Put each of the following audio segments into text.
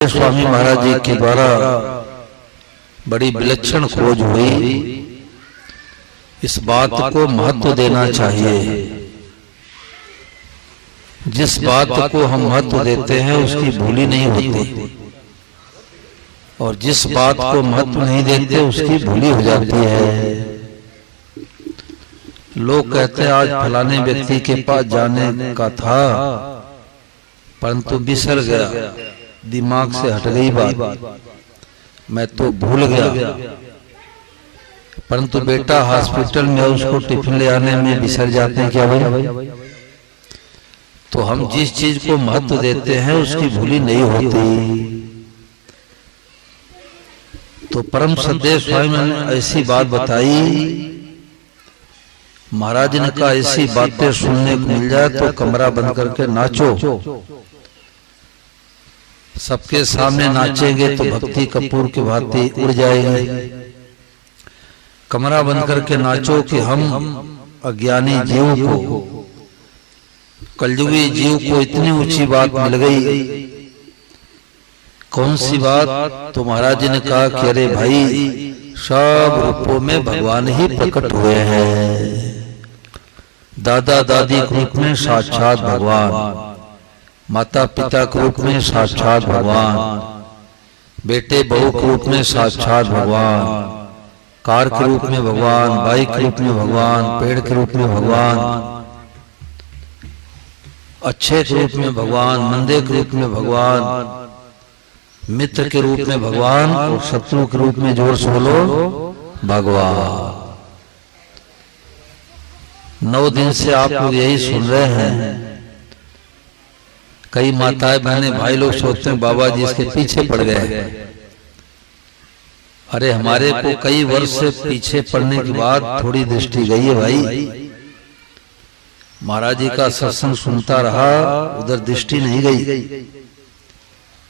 स्वामी महाराज जी के द्वारा बड़ी विलक्षण खोज हुई। इस बात को महत्व देना चाहिए। जिस बात को हम महत्व देते हैं उसकी भूली नहीं होती, और जिस बात को महत्व नहीं देते उसकी भूली हो जाती है। लोग कहते हैं आज फलाने व्यक्ति के पास जाने का था, परंतु बिसर गया, दिमाग से हट गई बात, मैं तो भूल गया। परंतु बेटा हॉस्पिटल में उसको टिफिन ले आने में बिसर जाते हैं क्या भाई? तो हम जिस चीज को महत्व देते हैं उसकी भूली नहीं होती। तो परम सद्देव स्वामी ने ऐसी बात बताई। महाराज ने कहा ऐसी बातें सुनने को मिल जाए तो कमरा बंद करके नाचो। सबके सामने नाचेंगे तो भक्ति कपूर की भांति उड़ जाएंगे। कमरा बंद करके नाचो कि हम अज्ञानी जीव को, कलयुगी जीव को इतनी ऊंची बात मिल गई। कौन सी बात? तो महाराज ने कहा कि अरे भाई सब रूपों में भगवान ही प्रकट हुए हैं। दादा दादी के रूप में साक्षात भगवान, माता पिता के रूप में साक्षात भगवान, बेटे बहू के रूप में साक्षात भगवान, कार के रूप में भगवान, बाइक के रूप में भगवान, पेड़ के रूप में भगवान, अच्छे के रूप में भगवान, मंदे के रूप में भगवान, मित्र के रूप में भगवान और शत्रु के रूप में जोर से बोलो भगवान। 9 दिन से आप लोग यही सुन रहे हैं। कई माताएं बहनें भाई लोग सोचते हैं बाबा जी इसके पीछे पड़ गए। अरे हमारे को कई वर्ष से पीछे पड़ने के बाद थोड़ी दृष्टि गई है भाई। महाराज जी का सत्संग सुनता रहा, उधर दृष्टि नहीं गई।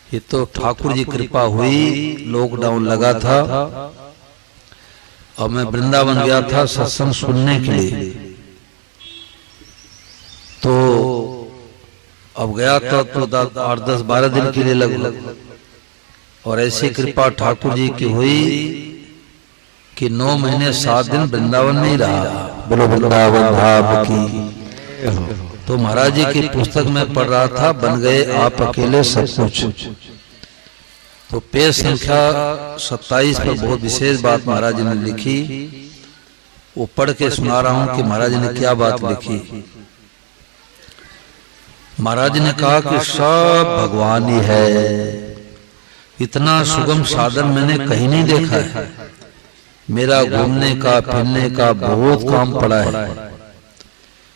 ये तो ठाकुर जी कृपा हुई। लॉकडाउन लगा था और मैं वृंदावन गया था सत्संग सुनने के लिए। तो अब गया था तो 8-10-12 दिन के लिए लगभग, और ऐसी कृपा ठाकुर जी की हुई कि 9 महीने 7 दिन वृंदावन नहीं रहा। बोलो वृंदावन धाम की। तो महाराज जी की पुस्तक में पढ़ रहा था, बन गए आप अकेले सब कुछ। तो पेज संख्या 27 पर बहुत विशेष बात महाराज जी ने लिखी। वो पढ़ के सुना रहा हूं कि महाराज जी ने क्या बात लिखी। महाराज ने कहा कि सब भगवान ही है। इतना सुगम साधन मैंने कहीं नहीं देखा है। मेरा घूमने का फिरने का बहुत काम पड़ा है।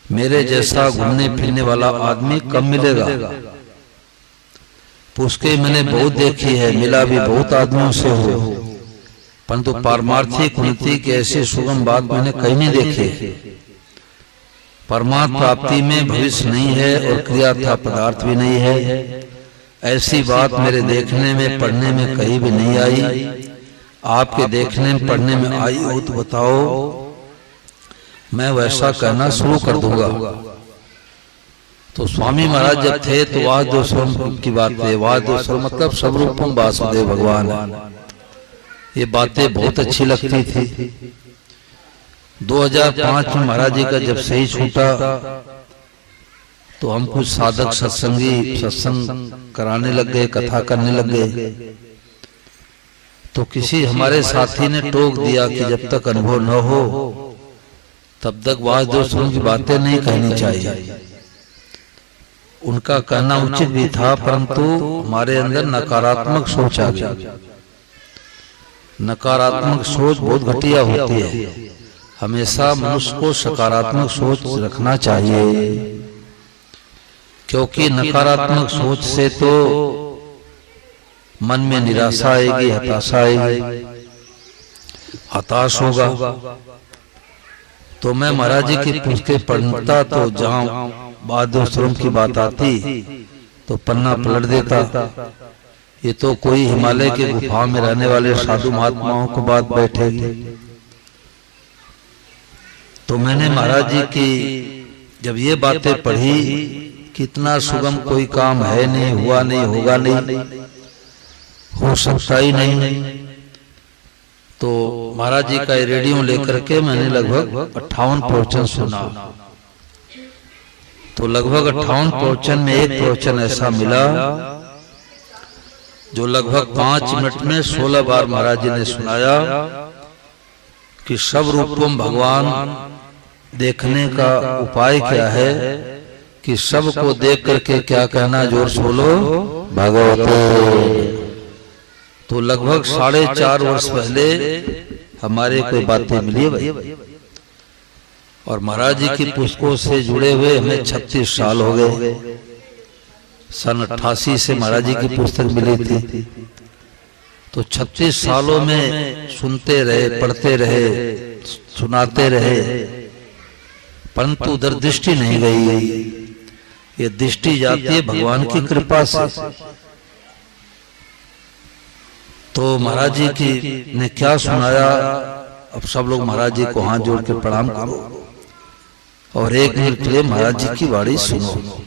मेरे जैसा घूमने फिरने वाला आदमी कम मिलेगा। पुस्तकें मैंने बहुत देखी है, मिला भी बहुत आदमियों से हो, परंतु पारमार्थिक उन्नति की ऐसी सुगम बात मैंने कहीं नहीं देखी। परमात्मा प्राप्ति में भविष्य नहीं है और क्रिया था पदार्थ भी नहीं है। ऐसी बात मेरे देखने में पढ़ने में कहीं भी नहीं आई। आपके देखने में पढ़ने में आई हो तो बताओ, मैं वैसा कहना शुरू कर दूंगा। तो स्वामी महाराज जब थे तो वासुदेव की बात है। वासुदेव मतलब सब रूपम वासुदेव भगवान। ये बातें बहुत अच्छी लगती थी। 2005 में महाराज जी का जब सही छूटा तो हम कुछ साधक सत्संगी सत्संग कराने लग गए, कथा करने लग गए। तो किसी हमारे साथी ने टोक दिया कि जब तक अनुभव न हो तब तक वासुदेव की बातें नहीं कहनी चाहिए। उनका कहना उचित भी था, परंतु हमारे अंदर नकारात्मक सोच आ गई। नकारात्मक सोच बहुत घटिया होती है। हमेशा मनुष्य को सकारात्मक सोच रखना चाहिए, क्योंकि नकारात्मक सोच से तो मन में निराशा आएगी, हताशा आएगी, हताश होगा। तो मैं महाराज जी की पुस्तकें पढ़ता तो जहां वासुदेव की बात आती तो पन्ना पलट देता। ये तो कोई हिमालय के गुफा में रहने वाले साधु महात्माओं को बात बैठेगी। तो मैंने महाराज जी की जब ये बातें पढ़ी, कितना सुगम कोई काम है नहीं, हुआ नहीं, होगा नहीं, हो सकता ही नहीं। तो महाराज जी का रेडियो लेकर के मैंने लगभग 58 प्रवचन सुना। तो लगभग 58 प्रवचन में एक प्रवचन ऐसा मिला जो लगभग 5 मिनट में 16 बार महाराज जी ने सुनाया कि सब रूपम भगवान देखने का उपाय क्या है, कि सबको देख करके क्या कहना, जोर से बोलो भगवते। तो लगभग 4.5 वर्ष पहले हमारे कोई बातें मिली भाई, और महाराज जी की पुस्तकों से जुड़े हुए हमें 36 साल हो गए। सन 88 से महाराज जी की पुस्तक मिली थी। तो 36 सालों में सुनते रहे, पढ़ते रहे, सुनाते रहे, परंतु उधर दृष्टि नहीं गई। ये दृष्टि जाती है भगवान की कृपा से। तो महाराज जी की ने क्या सुनाया, अब सब लोग महाराज जी को हाथ जोड़ के प्रणाम करो और 1 मिनट के लिए महाराज जी की वाणी सुनो।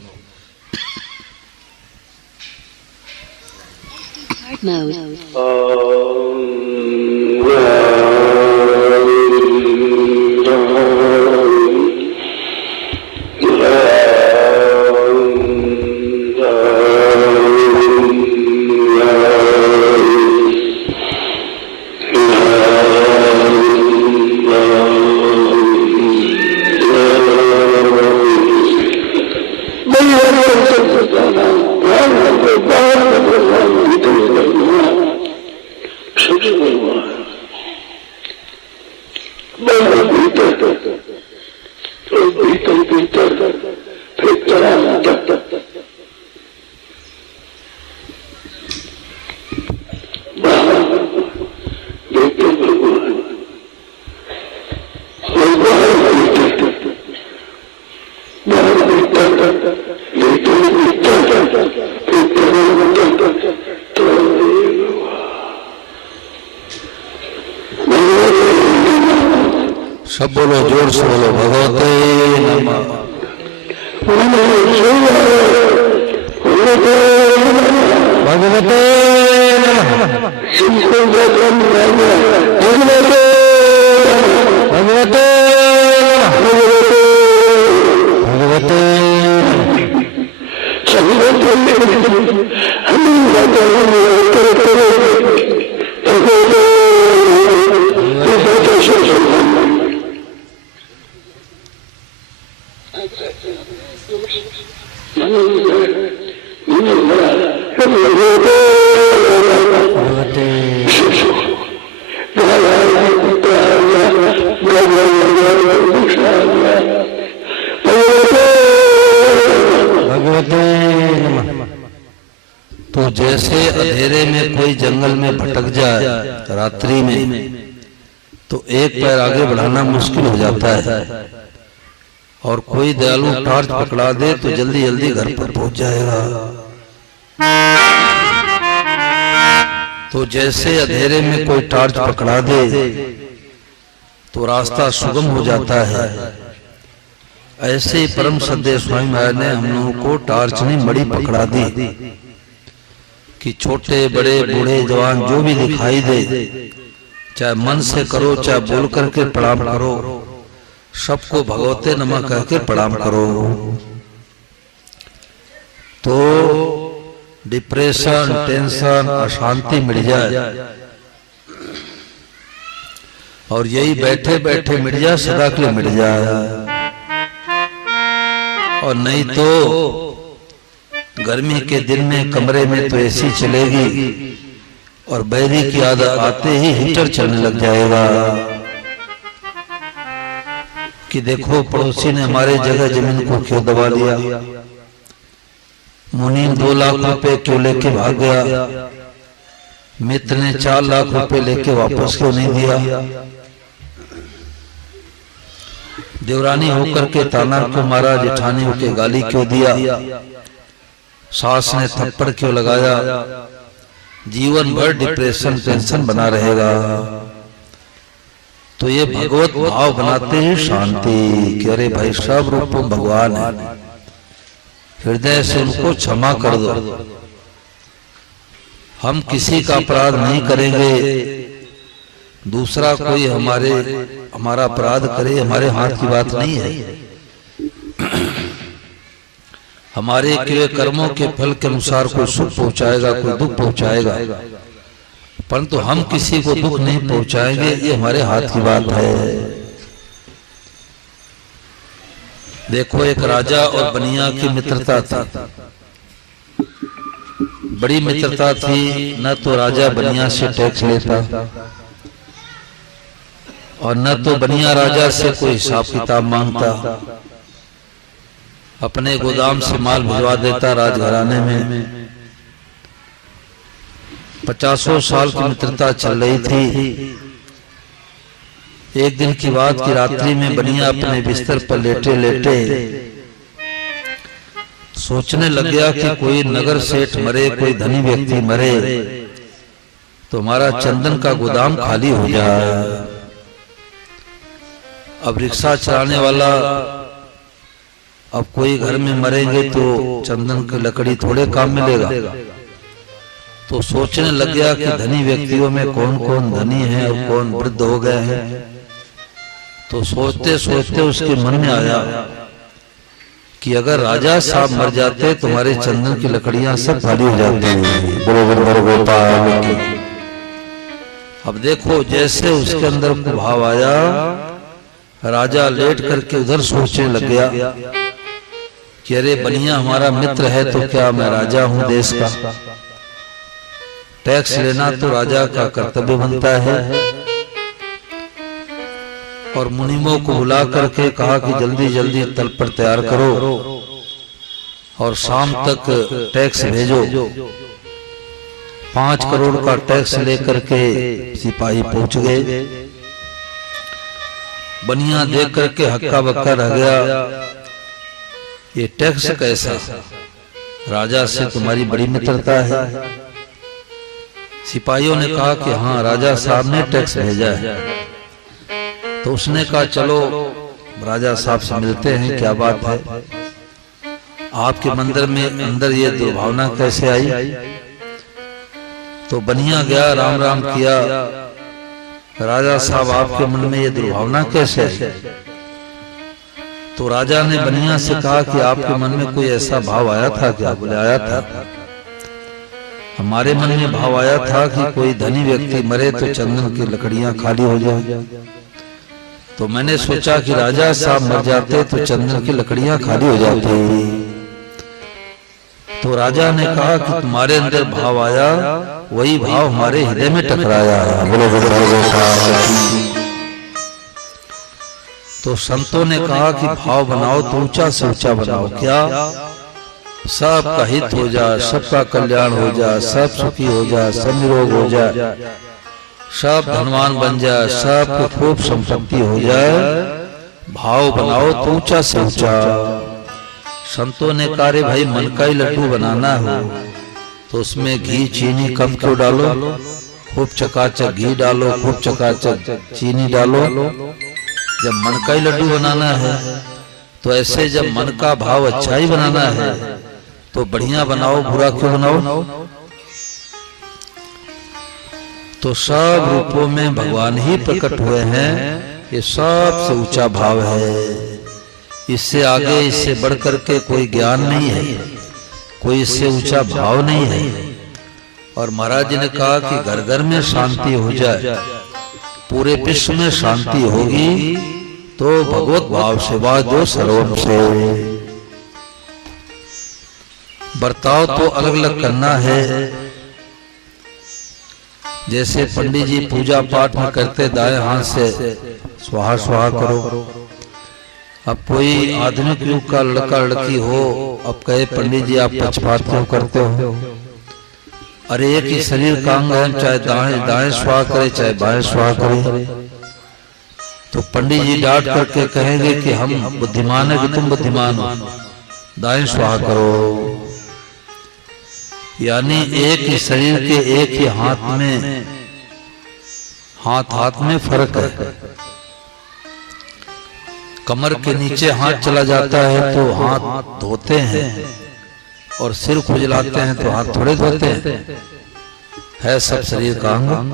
सब बोलो, जोर से बोलो भगवते नमः। भगवते नमः। भगवते भगवते तो जैसे अंधेरे में कोई जंगल में भटक जाए रात्रि में, तो एक पैर आगे बढ़ाना मुश्किल हो जाता है, और कोई दयालु टॉर्च पकड़ा दे तो जल्दी जल्दी घर पर पहुंच जाएगा। तो जैसे अंधेरे में कोई टॉर्च पकड़ा दे तो रास्ता सुगम हो जाता है, ऐसे ही परम सद्देव स्वामी महाराज ने हम लोगों को टॉर्च ने मड़ी पकड़ा दी कि छोटे बड़े बूढ़े जवान जो भी दिखाई दे, चाहे मन से करो चाहे बोल करके प्रणाम करो, सबको भगवते नमः कह के प्रणाम करो। तो डिप्रेशन, टेंशन, अशांति मिट जाए, और यही बैठे बैठे मिट जाए, सदा के लिए मिट जाए। और नहीं तो गर्मी के दिन में कमरे में तो एसी चलेगी, और बैरी की आदत आते ही हीटर चलने लग जाएगा कि देखो पड़ोसी ने हमारे जगह जमीन को क्यों दबा दिया, मुनीम 2 लाख रुपए क्यों लेके भाग गया, मित्र ने 4 लाख रुपए लेके वापस क्यों नहीं दिया, देवरानी होकर के ताना क्यों मारा, जेठानी होकर गाली क्यों दिया, सास ने थप्पड़ क्यों लगाया, जीवन भर डिप्रेशन टेंशन बना रहेगा। तो ये भगवत भाव बनाते ही शांति कि अरे भाई सब रूप भगवान है, हृदय से उनको क्षमा कर दो। हम किसी का अपराध नहीं करेंगे, दूसरा कोई हमारा अपराध करे, हमारे हाथ की बात नहीं है। हमारे किए कर्मों के फल के अनुसार कोई सुख पहुंचाएगा, कोई दुख पहुंचाएगा, परंतु हम किसी को दुख नहीं पहुंचाएंगे, ये हमारे हाथ की बात है। देखो, एक राजा और बनिया की मित्रता थी, बड़ी मित्रता थी। न तो राजा बनिया से टैक्स लेता और न तो बनिया राजा से कोई हिसाब किताब मांगता। अपने गोदाम से माल भिजवा देता राजघराने में। 50 साल की मित्रता चल रही थी। एक दिन की बात की रात्रि में बनिया अपने बिस्तर पर लेटे लेटे सोचने लग गया कि कोई नगर सेठ मरे, कोई धनी व्यक्ति मरे तो हमारा चंदन का गोदाम खाली हो जाए। अब रिक्शा चलाने वाला, अब कोई घर में मरेंगे तो चंदन की लकड़ी थोड़े काम मिलेगा। तो सोचने लग गया कि धनी व्यक्तियों में कौन कौन धनी है और कौन वृद्ध हो गए हैं। तो सोचते सोचते उसके मन में आया कि अगर राजा साहब मर जाते तो हमारे चंदन की लकड़ियां सब खाली हो जाती। अब देखो, जैसे उसके अंदर भाव आया, राजा लेट करके उधर सोचने लग गया कि अरे बनिया हमारा मित्र है तो क्या मैं राजा हूं देश का, टैक्स लेना तो राजा का कर्तव्य बनता है। और मुनिमों को बुला करके कहा कि जल्दी जल्दी तल पर तैयार करो और शाम तक टैक्स भेजो। 5 करोड़ का टैक्स लेकर के सिपाही पहुंच गए। बनिया देख करके हक्का बक्का रह गया, ये टैक्स कैसा, राजा से तुम्हारी बड़ी मित्रता है। सिपाहियों ने कहा कि हाँ, राजा साहब ने टैक्स भेजा है। तो उसने कहा चलो राजा साहब से मिलते हैं, क्या बात है, आपके मंदिर में अंदर ये दुर्भावना कैसे आई। तो बनिया गया, राम राम किया, राजा साहब आपके मन में ये दुर्भावना कैसे आई। तो राजा ने बनिया से कहा कि आपके मन में कोई ऐसा भाव आया था क्या। बोले आया था, हमारे मन में भाव आया था कि कोई धनी व्यक्ति मरे तो चंदन की लकड़ियां खाली हो जाए। तो मैंने सोचा कि राजा साहब मर जाते तो चंदन की लकड़ियां खाली हो जाती। तो राजा ने कहा कि तुम्हारे अंदर भाव आया, वही भाव हमारे हृदय में टकराया। तो संतों ने कहा कि भाव बनाओ तो ऊंचा से ऊंचा बनाओ। क्या, सबका हित हो जाए, सबका कल्याण हो जाए, सब सुखी हो जाए, सब निरोग हो जाए, सब धनवान बन जाए, सब खूब संपत्ति हो जाए। भाव बनाओ तो ऊंचा से ऊंचा। संतों ने कहा रे भाई, मन का ही लड्डू बनाना हो तो उसमें घी चीनी कम क्यों डालो, खूब चकाचक घी डालो, खूब चकाचक चीनी डालो। जब मन का ही लड्डू बनाना है तो ऐसे जब मन का भाव अच्छा ही बनाना है तो बढ़िया बनाओ, बुरा क्यों बनाओ। तो सब रूपों में भगवान ही प्रकट हुए हैं, ये सबसे ऊंचा भाव है। इससे आगे, इससे बढ़कर के कोई ज्ञान नहीं है, कोई इससे ऊंचा भाव नहीं है। और महाराज जी ने कहा कि घर घर में शांति हो जाए, पूरे विश्व में शांति होगी तो भगवत भाव से वाजो सर्वम से। बर्ताव तो अलग अलग करना है। जैसे पंडित जी पूजा पाठ में करते दाएं हाथ से स्वाहा स्वाहा करो। अब कोई आधुनिक युग का लड़का लड़की हो, अब कहे पंडित जी आप पक्षपात क्यों करते हो। अरे एक ही शरीर का अंग है, चाहे दाएं स्वाहा करे चाहे बाएं स्वाहा करे। तो पंडित जी डांट करके कहेंगे कि हम बुद्धिमान है कि तुम बुद्धिमान हो, दाएं स्वाहा करो। यानी एक ही शरीर के एक ही हाथ में, हाथ में फर्क है। कमर के नीचे हाथ चला जाता है तो हाथ धोते हैं, और सिर खुजलाते हैं तो हाथ थोड़े धोते हैं। है सब शरीर का अंग।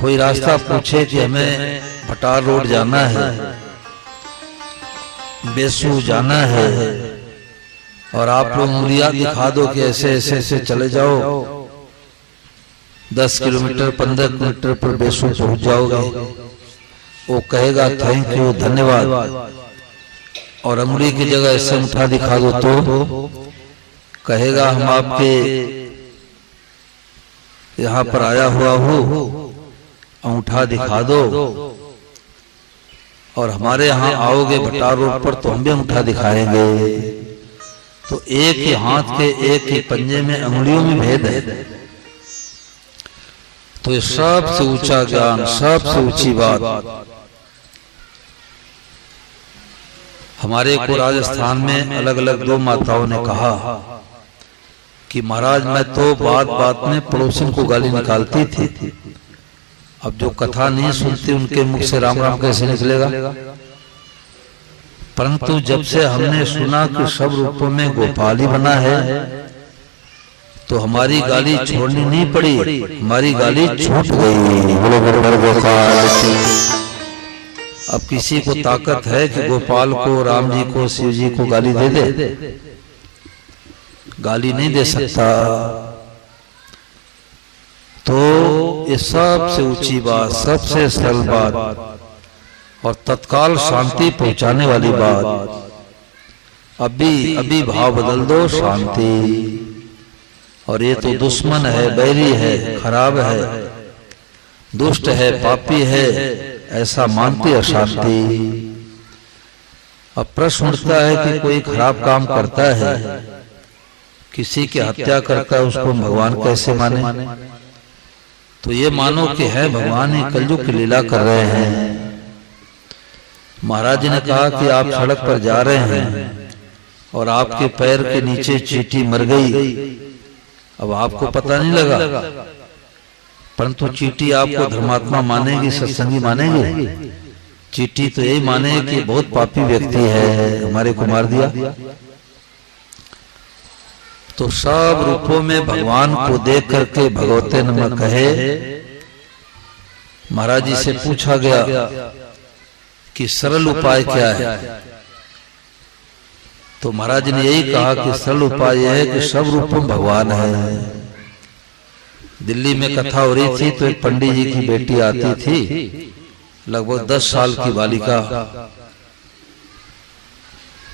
कोई रास्ता पूछे कि हमें भटार रोड जाना है, बेसू जाना है, और आप लोग उंगलियां दिखा दो कि ऐसे ऐसे ऐसे चले जाओ, 10 किलोमीटर 15 किलोमीटर पर बेसू पहुंच जाओगे। वो कहेगा थैंक यू, धन्यवाद, और अंगुली की जगह ऐसे अंगूठा दिखा दो तो कहेगा हम आपके यहाँ पर आया हुआ हूँ, अंगूठा दिखा दो, और हमारे यहाँ आओगे भटार रोड पर तो हम भी अंगूठा दिखाएंगे। तो एक ही हाथ के एक ही पंजे में अंगुलियों में भेद है। तो ये सबसे ऊंचा ज्ञान, सबसे ऊंची बात। हमारे को राजस्थान में अलग अलग 2 माताओं ने कहा कि महाराज मैं तो बात बात में पड़ोसन को गाली निकालती थी, अब जो कथा नहीं सुनती उनके मुख से राम राम कैसे निकलेगा। परंतु जब से हमने सुना कि सब रूपों में गोपाल ही बना है तो हमारी गाली छोड़नी नहीं पड़ी, हमारी गाली छूट गई। अब किसी को ताकत है कि गोपाल को, राम जी को, शिव जी को गाली दे दे? गाली नहीं दे सकता। तो ये सबसे ऊंची बात, सबसे सरल बात और तत्काल शांति पहुंचाने वाली बात। अभी अभी भाव बदल दो, शांति। और ये तो दुश्मन है, बैरी है, खराब है, दुष्ट है, पापी है, ऐसा मानती अशांति। अब प्रश्न उठता है कि कोई खराब काम करता है, किसी की हत्या करता है, उसको भगवान कैसे माने? तो ये मानो कि है भगवान ही कलयुग की लीला कर रहे हैं। महाराज जी ने कहा कि आप सड़क पर जा रहे हैं और आपके पैर के नीचे चींटी मर गई। अब आपको पता नहीं लगा, परंतु चींटी आपको धर्मात्मा मानेगी, सत्संगी मानेगी? चींटी तो यही माने कि बहुत पापी व्यक्ति है, हमारे को मार दिया। तो सब रूपों में भगवान को देख करके भगवते नमः कहे। महाराज जी से पूछा गया कि सरल उपाय क्या है? तो महाराज जी ने यही कहा कि सरल उपाय यह है कि सब रूपों में भगवान है। दिल्ली में कथा हो रही थी तो एक पंडित जी की बेटी आती थी, लगभग 10 साल की बालिका।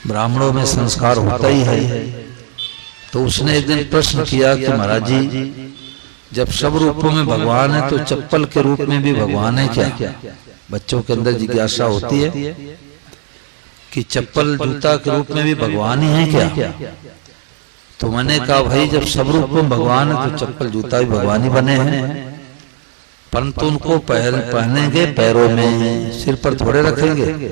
ब्राह्मणों में संस्कार होता ही है। तो उसने एक दिन प्रश्न किया कि महाराज जी जब सब रूपों में भगवान है तो चप्पल के रूप में भी भगवान है क्या? बच्चों के अंदर जिज्ञासा होती है कि चप्पल जूता के रूप में भी भगवान ही है क्या? तो मैंने कहा भाई जब सब रूप में भगवान है तो चप्पल जूता भी भगवान ही बने हैं, परंतु उनको पहनेंगे पैरों में, सिर पर थोड़े रखेंगे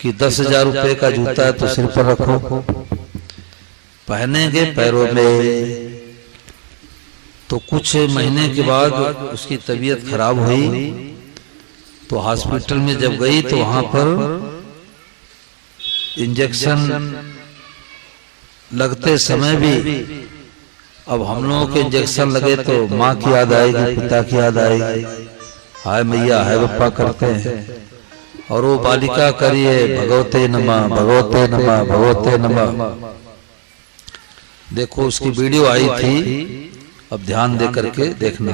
कि 10,000 रुपए का जूता है तो सिर पर रखो, पहनेंगे पैरों में। तो कुछ महीने के बाद उसकी तबीयत खराब हुई तो हॉस्पिटल में जब गई तो वहां पर इंजेक्शन लगते समय भी, अब हम लोगों के इंजेक्शन लगे तो माँ की याद आएगी, पिता की याद आएगी, हाय मैया हाय बप्पा करते हैं। और वो बालिका करिए भगवते नमः, भगवते नमः, भगवते नमः। देखो उसकी वीडियो आई थी, अब ध्यान दे करके देखना।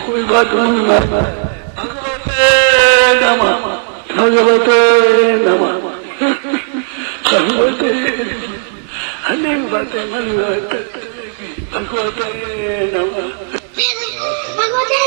कोई बात नहीं, भगवते नमः, भगवते नमः, भगवते अनेक बातें मन में भगवते नमः, भगवते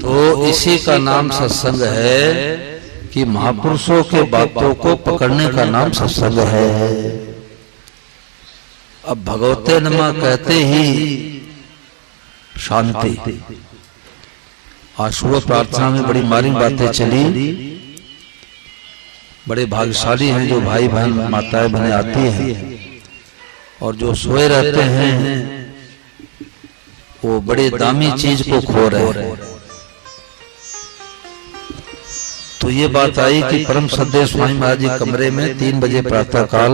तो इसी का नाम सत्संग है कि महापुरुषों के बातों को पकड़ने का नाम सत्संग है। अब भगवते नमः कहते ही शांति, आज सुबह प्रार्थना में बड़ी मार्मिक बातें चली। बड़े भाग्यशाली हैं जो भाई बहन माताएं बहनें आती हैं, और जो सोए रहते हैं वो बड़े दामी चीज को खो रहे हैं। तो ये बात आई कि परम श्रद्धेय स्वामी महाराज जी कमरे में 3 बजे प्रातः काल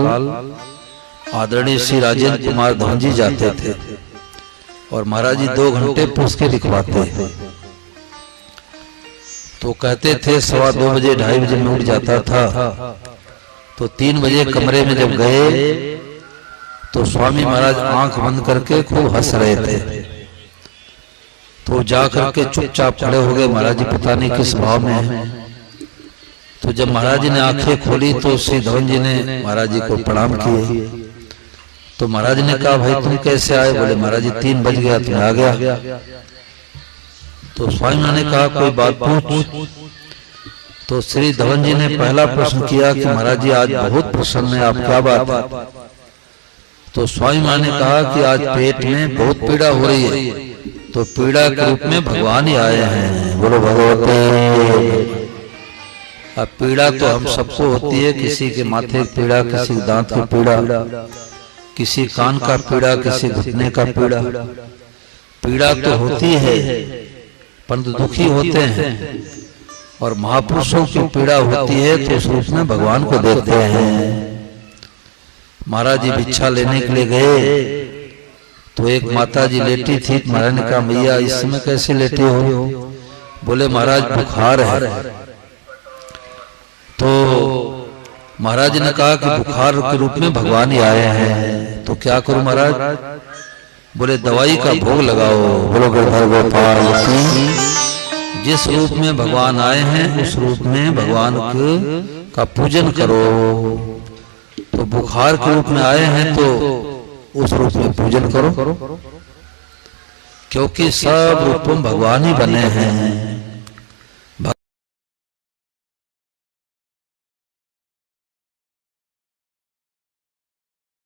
आदरणीय श्री राजेंद्र कुमार धवन जी जाते थे, और महाराज जी 2 घंटे पूछ के लिखवाते। तो कहते थे 2:15 बजे 2:30 बजे में उठ जाता था। तो 3 बजे कमरे में जब गए तो स्वामी महाराज आंख बंद करके खूब हंस रहे थे। तो जाकर के चुपचाप खड़े हो गए। महाराज जी पता नहीं किस भाव में है। तो जब महाराज जी ने आंखें खोली तो श्री धवन जी ने महाराज जी को प्रणाम किए। तो महाराज ने कहा, भाई तुम कैसे आए? बोले महाराज जी 3 बज गया तो मैं आ गया। तो स्वामी ने कहा, कोई बात पूछ। तो श्री धवन जी ने पहला प्रश्न किया कि महाराज जी आज बहुत प्रसन्न है, आप क्या बात है? तो स्वामी मां ने कहा कि आज पेट में बहुत पीड़ा हो रही है। तो पीड़ा के रूप में भगवान ही आए हैं। बोलो भगवते। अब पीड़ा तो हम सबको होती है, किसी के माथे की पीड़ा, किसी के दांत की पीड़ा, किसी कान का पीड़ा, किसी घुटने का पीड़ा। पीड़ा तो होती है, परंतु दुखी होते हैं। और महापुरुषों की पीड़ा होती है तो उस रूप में भगवान को देखते हैं। महाराज जी भिक्षा लेने के लिए गए तो एक माता जी लेटी थी। महाराज ने कहा, मैया इस समय कैसे लेटी हो? बोले महाराज बुखार है। तो महाराज ने कहा कि बुखार के रूप में भगवान ही आए हैं, तो क्या करूं महाराज? बोले दवाई का भोग लगाओ। बोलो गोपाल की। जिस रूप में भगवान आए हैं उस रूप में भगवान का पूजन करो। तो बुखार के रूप में आए हैं तो उस रूप में पूजन करो, क्योंकि सब रूपों भगवान ही बने हैं।